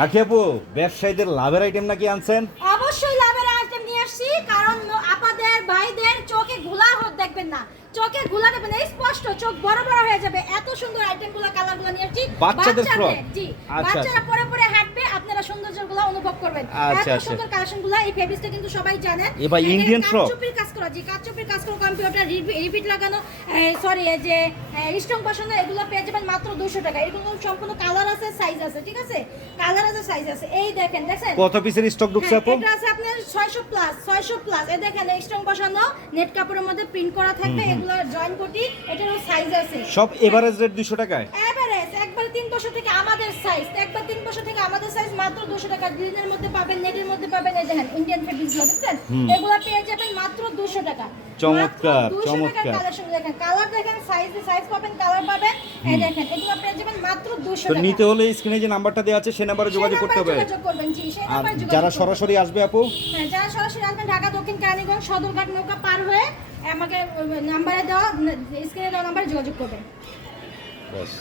আখি আপু, ব্যবসায়ীদের লাভের আইটেম নাকি আনছেন? অবশ্যই লাভের আইটেম নিয়ে আসছি, কারণ আপাদের ভাইদের চোখে ঘোলা দেখবেন না, চোখে ঘোলা দেখবেন না, স্পষ্ট চোখ বড় বড় হয়ে যাবে। এত সুন্দর আইটেমগুলো, কালারগুলো নিয়ে আসছি বাচ্চাদের ফ্রক। জি, আচ্ছা, বাচ্চারা আচ্ছা। পরে পরে হাঁটবে, আপনারা সৌন্দর্যগুলো অনুভব করবেন। আচ্ছা, এত আচ্ছা। সুন্দর কালেকশনগুলো, এই ফেব্রিক্সটা কিন্তু সবাই জানেন। এ ভাই ইন্ডিয়ান ফ্রক। কাচচুপির কাজ করা, জি কাচচুপির কাজ করা, কম্পিউটার রিপিট লাগানো, সরি এই যে স্টোন বসানো, এগুলো পেয়ে যাবেন মাত্র 200 টাকা। এগুলো সম্পূর্ণ কালার আছে, সাইজ আছে, ঠিক আছে, কালার আছে, সাইজ আছে। এই দেখেন, দেখছেন কত পিসের স্টক ঢুকছে আপু? এটা আছে আপনার 600 প্লাস, 600 প্লাস। এই দেখেন স্টোন বসানো, নেট কাপড়ের মধ্যে প্রিন্ট করা থাকবে, এগুলো জয়েন কোটি, এটারও সাইজ আছে। সব এভারেজ রেট 200 টাকায়। এভারেজ একবার 3 বছর থেকে আমাদের সাইজ, একবার 3 বছর থেকে আমাদের সাইজ মাত্র 200 টাকা। ডিজাইনের মধ্যে পাবেন, নেটের মধ্যে পাবেন, এই দেখেন ইন্ডিয়ান ফেব্রিক্স দেখছেন, এগুলো পেয়ে যাবেন মাত্র 200 টাকা। চমৎকার, মাত্র 200 টাকার চমৎকার। কালেকশন দেখেন, কালার দেখেন, সাইজ পাবেন, কালার পাবেন, এই দেখেন এগুলো পেয়ে যাবেন মাত্র 200 তো টাকা। নিতে হলে স্ক্রিনে যে নাম্বারটা দেওয়া আছে সেই নাম্বারে যোগাযোগ করতে হবে। যোগাযোগ করবেন, জি সেই আর নাম্বারে যোগাযোগ যারা করবেন। সরাসরি আসবে আপু, হ্যাঁ, যারা সরাসরি আসবেন ঢাকা দক্ষিণ কেরানীগঞ্জ সদরঘাট নৌকা পার হয়ে আমাকে নাম্বারে দেওয়া, স্ক্রিনে দেওয়া নাম্বারে যোগাযোগ করবেন। ব্যাস।